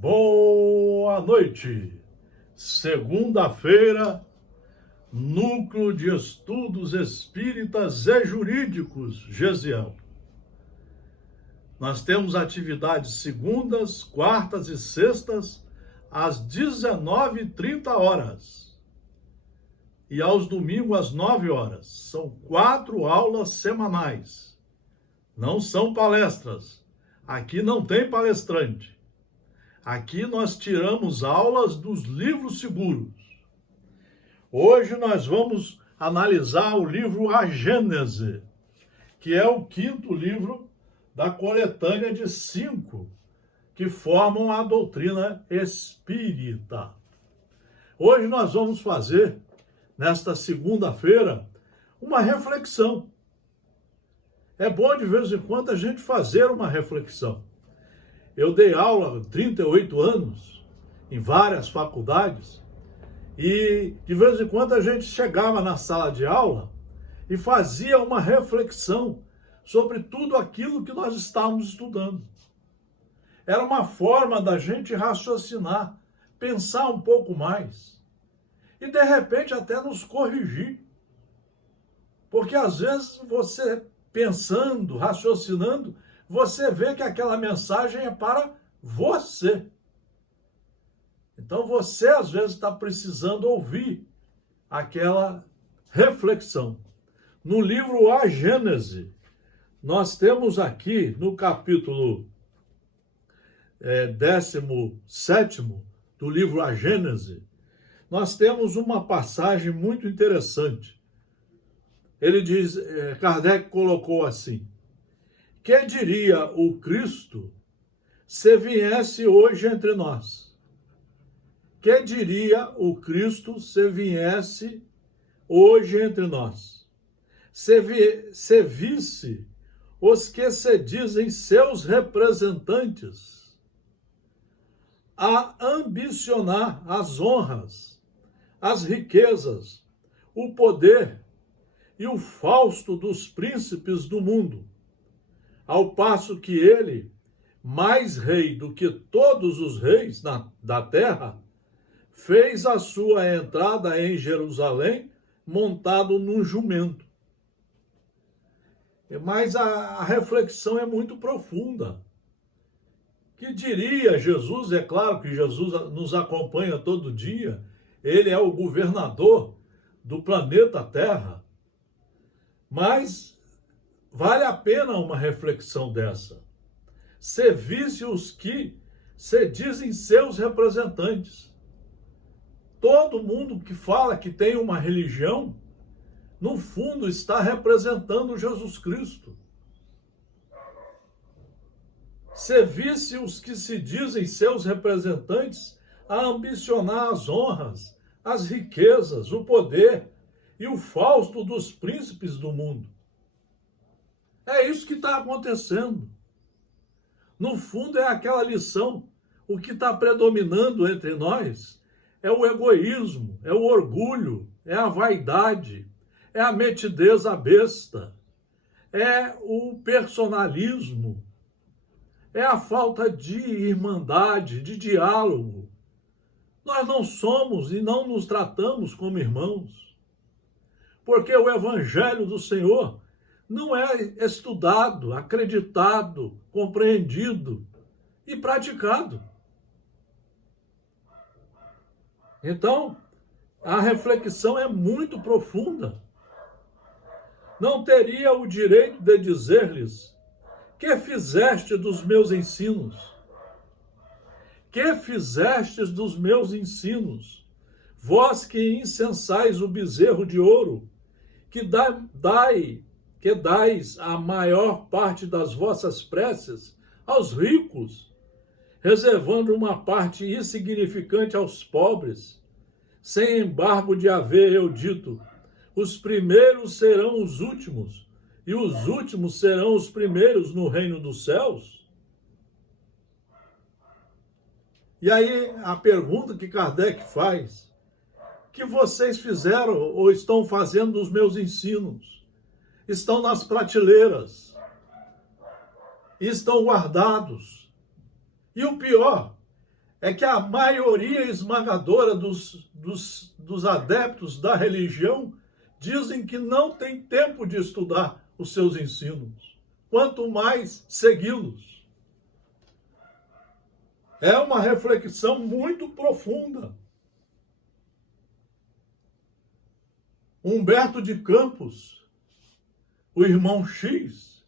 Boa noite! Segunda-feira, Núcleo de Estudos Espíritas e Jurídicos, Gesiel. Nós temos atividades segundas, quartas e sextas, às 19h30 e aos domingos às 9 horas. São 4 aulas semanais. Não são palestras. Aqui não tem palestrante. Aqui nós tiramos aulas dos livros seguros. Hoje nós vamos analisar o livro A Gênese, que é o 5º livro da coletânea de 5 que formam a doutrina espírita. Hoje nós vamos fazer, nesta segunda-feira, uma reflexão. É bom de vez em quando a gente fazer uma reflexão. Eu dei aula há 38 anos, em várias faculdades, e de vez em quando a gente chegava na sala de aula e fazia uma reflexão sobre tudo aquilo que nós estávamos estudando. Era uma forma da gente raciocinar, pensar um pouco mais e, de repente, até nos corrigir. Porque, às vezes, você pensando, raciocinando, você vê que aquela mensagem é para você. Então você, às vezes, está precisando ouvir aquela reflexão. No livro A Gênese, nós temos aqui, no capítulo 17º do livro A Gênese, nós temos uma passagem muito interessante. Ele diz, Kardec colocou assim: que diria o Cristo se viesse hoje entre nós? Que diria o Cristo se viesse hoje entre nós? Se visse os que se dizem seus representantes a ambicionar as honras, as riquezas, o poder e o fausto dos príncipes do mundo, ao passo que ele, mais rei do que todos os reis da terra, fez a sua entrada em Jerusalém montado num jumento. Mas a reflexão é muito profunda. Que diria Jesus? É claro que Jesus nos acompanha todo dia, ele é o governador do planeta Terra, mas vale a pena uma reflexão dessa. Se visse os que se dizem seus representantes. Todo mundo que fala que tem uma religião, no fundo está representando Jesus Cristo. Se visse os que se dizem seus representantes a ambicionar as honras, as riquezas, o poder e o fausto dos príncipes do mundo. É isso que está acontecendo. No fundo, é aquela lição. O que está predominando entre nós é o egoísmo, é o orgulho, é a vaidade, é a metidez à besta, é o personalismo, é a falta de irmandade, de diálogo. Nós não somos e não nos tratamos como irmãos, porque o Evangelho do Senhor não é estudado, acreditado, compreendido e praticado. Então, a reflexão é muito profunda. Não teria o direito de dizer-lhes: que fizeste dos meus ensinos? Que fizestes dos meus ensinos? Vós que incensais o bezerro de ouro, que dais a maior parte das vossas preces aos ricos, reservando uma parte insignificante aos pobres, sem embargo de haver eu dito: os primeiros serão os últimos, e os últimos serão os primeiros no reino dos céus? E aí a pergunta que Kardec faz: que vocês fizeram ou estão fazendo dos meus ensinos? Estão nas prateleiras, estão guardados. E o pior é que a maioria esmagadora dos adeptos da religião dizem que não tem tempo de estudar os seus ensinos, quanto mais segui-los. É uma reflexão muito profunda. Humberto de Campos, o irmão X,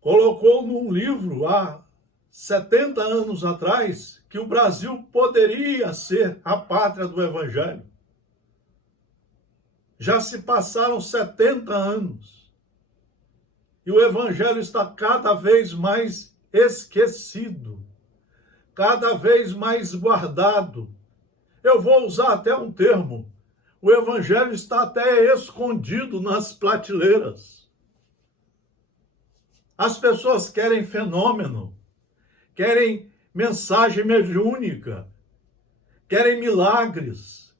colocou num livro há 70 anos atrás que o Brasil poderia ser a pátria do Evangelho. Já se passaram 70 anos e o Evangelho está cada vez mais esquecido, cada vez mais guardado. Eu vou usar até um termo: o Evangelho está até escondido nas prateleiras. As pessoas querem fenômeno, querem mensagem mediúnica, querem milagres.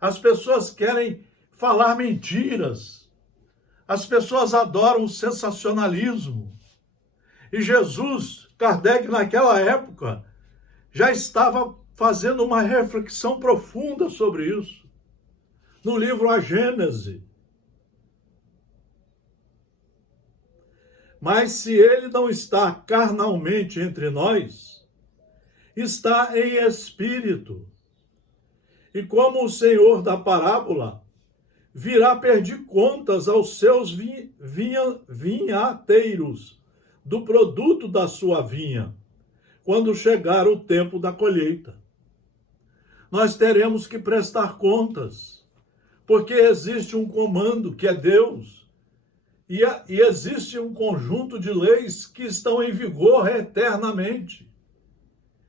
As pessoas querem falar mentiras. As pessoas adoram o sensacionalismo. E Jesus, Kardec, naquela época, já estava fazendo uma reflexão profunda sobre isso. No livro A Gênese. Mas se ele não está carnalmente entre nós, está em espírito. E como o Senhor da parábola virá pedir contas aos seus vinhateiros do produto da sua vinha, quando chegar o tempo da colheita. Nós teremos que prestar contas, porque existe um comando que é Deus, e existe um conjunto de leis que estão em vigor eternamente.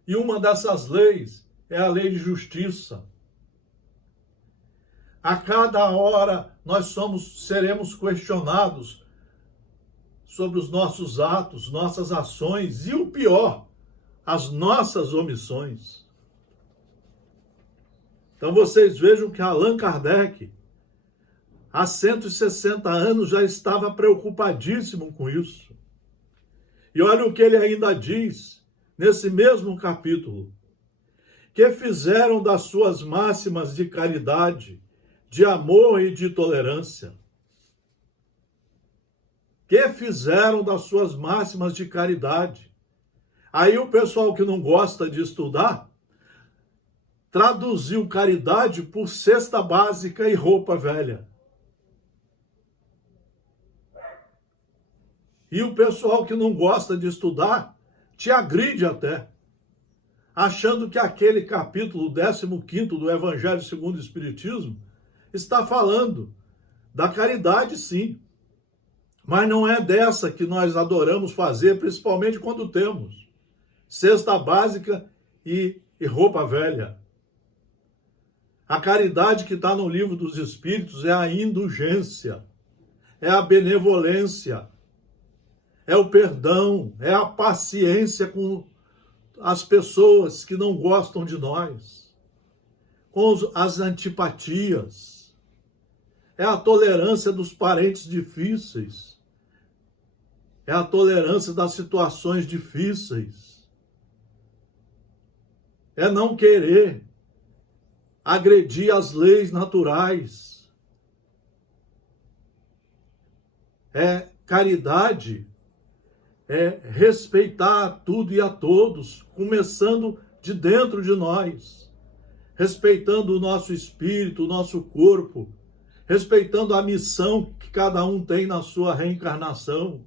E uma dessas leis é a lei de justiça. A cada hora nós seremos questionados sobre os nossos atos, nossas ações e, o pior, as nossas omissões. Então vocês vejam que Allan Kardec, há 160 anos, já estava preocupadíssimo com isso. E olha o que ele ainda diz nesse mesmo capítulo: que fizeram das suas máximas de caridade, de amor e de tolerância. Que fizeram das suas máximas de caridade. Aí o pessoal que não gosta de estudar traduziu caridade por cesta básica e roupa velha. E o pessoal que não gosta de estudar te agride até, achando que aquele capítulo 15º do Evangelho segundo o Espiritismo está falando da caridade, sim. Mas não é dessa que nós adoramos fazer, principalmente quando temos cesta básica e roupa velha. A caridade que está no Livro dos Espíritos é a indulgência, é a benevolência, é o perdão, é a paciência com as pessoas que não gostam de nós, com as antipatias, é a tolerância dos parentes difíceis, é a tolerância das situações difíceis, é não querer agredir as leis naturais, é caridade, é respeitar tudo e a todos, começando de dentro de nós, respeitando o nosso espírito, o nosso corpo, respeitando a missão que cada um tem na sua reencarnação,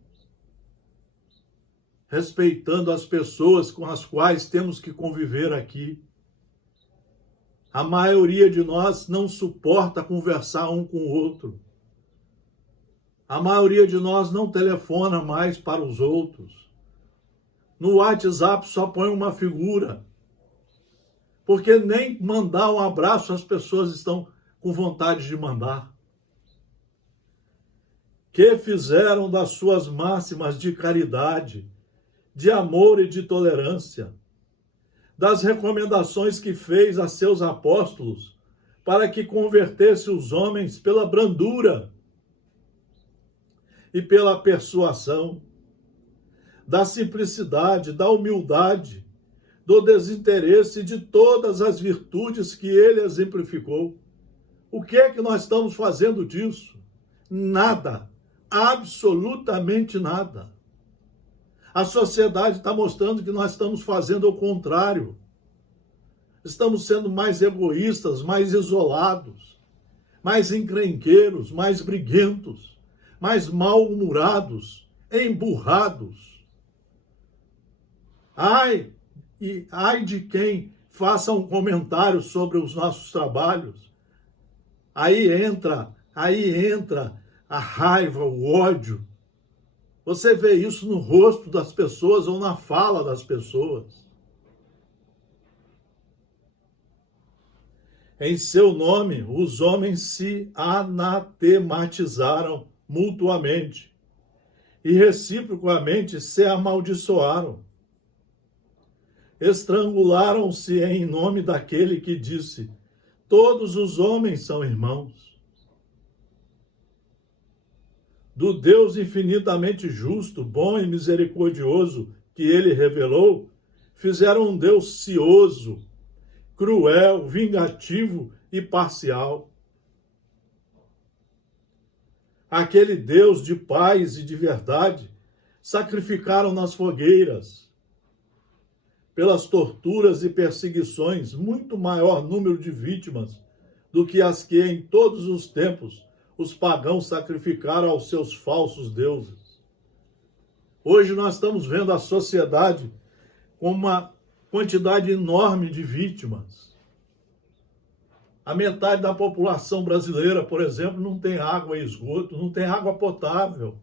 respeitando as pessoas com as quais temos que conviver aqui. A maioria de nós não suporta conversar um com o outro. A maioria de nós não telefona mais para os outros. No WhatsApp só põe uma figura. Porque nem mandar um abraço as pessoas estão com vontade de mandar. Que fizeram das suas máximas de caridade, de amor e de tolerância, das recomendações que fez a seus apóstolos para que convertesse os homens pela brandura e pela persuasão, da simplicidade, da humildade, do desinteresse e de todas as virtudes que ele exemplificou. O que é que nós estamos fazendo disso? Nada, absolutamente nada. A sociedade está mostrando que nós estamos fazendo o contrário. Estamos sendo mais egoístas, mais isolados, mais encrenqueiros, mais briguentos, mais mal-humorados, emburrados. Ai de quem faça um comentário sobre os nossos trabalhos. Aí entra a raiva, o ódio. Você vê isso no rosto das pessoas ou na fala das pessoas. Em seu nome, os homens se anatematizaram mutuamente e reciprocamente se amaldiçoaram. Estrangularam-se em nome daquele que disse: todos os homens são irmãos. Do Deus infinitamente justo, bom e misericordioso que ele revelou, fizeram um Deus cioso, cruel, vingativo e parcial. Aquele Deus de paz e de verdade sacrificaram nas fogueiras, pelas torturas e perseguições, muito maior número de vítimas do que as que em todos os tempos os pagãos sacrificaram aos seus falsos deuses. Hoje nós estamos vendo a sociedade com uma quantidade enorme de vítimas. A metade da população brasileira, por exemplo, não tem água e esgoto, não tem água potável.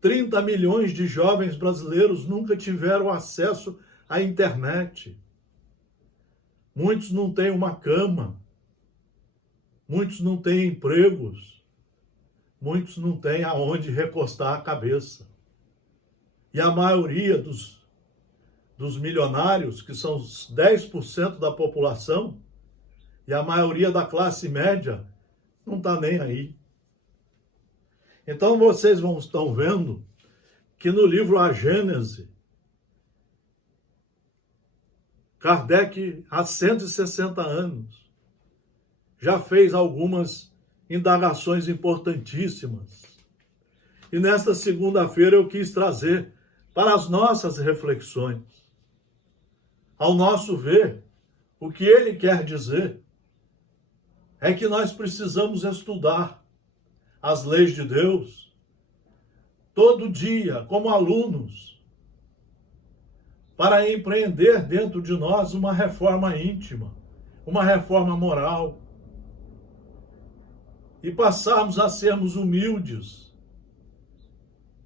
30 milhões de jovens brasileiros nunca tiveram acesso à internet. Muitos não têm uma cama. Muitos não têm empregos. Muitos não têm aonde recostar a cabeça. E a maioria dos milionários, que são os 10% da população, e a maioria da classe média, não está nem aí. Então vocês estão vendo que no livro A Gênese, Kardec, há 160 anos, já fez algumas indagações importantíssimas. E nesta segunda-feira eu quis trazer para as nossas reflexões. Ao nosso ver, o que ele quer dizer é que nós precisamos estudar as leis de Deus todo dia, como alunos, para empreender dentro de nós uma reforma íntima, uma reforma moral, e passarmos a sermos humildes,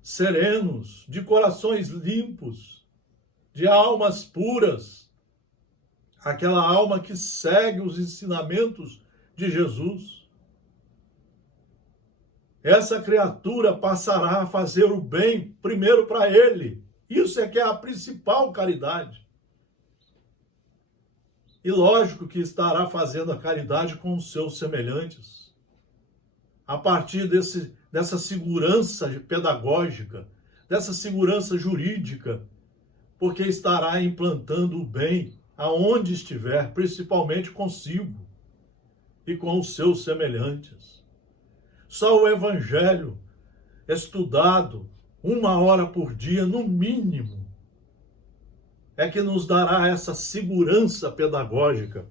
serenos, de corações limpos, de almas puras, aquela alma que segue os ensinamentos de Jesus. Essa criatura passará a fazer o bem primeiro para ele. Isso é que é a principal caridade. E lógico que estará fazendo a caridade com os seus semelhantes. A partir dessa segurança pedagógica, dessa segurança jurídica, porque estará implantando o bem aonde estiver, principalmente consigo e com os seus semelhantes. Só o Evangelho estudado 1 hora por dia, no mínimo, é que nos dará essa segurança pedagógica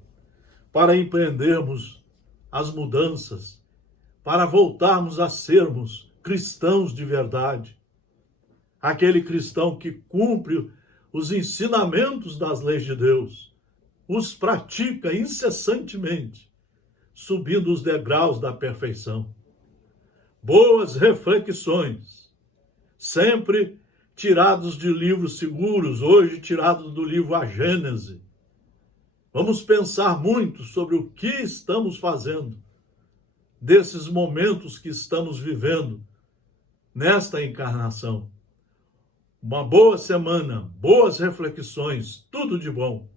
para empreendermos as mudanças, para voltarmos a sermos cristãos de verdade. Aquele cristão que cumpre os ensinamentos das leis de Deus, os pratica incessantemente, subindo os degraus da perfeição. Boas reflexões, sempre tirados de livros seguros, hoje tirados do livro A Gênese. Vamos pensar muito sobre o que estamos fazendo desses momentos que estamos vivendo nesta encarnação. Uma boa semana, boas reflexões, tudo de bom.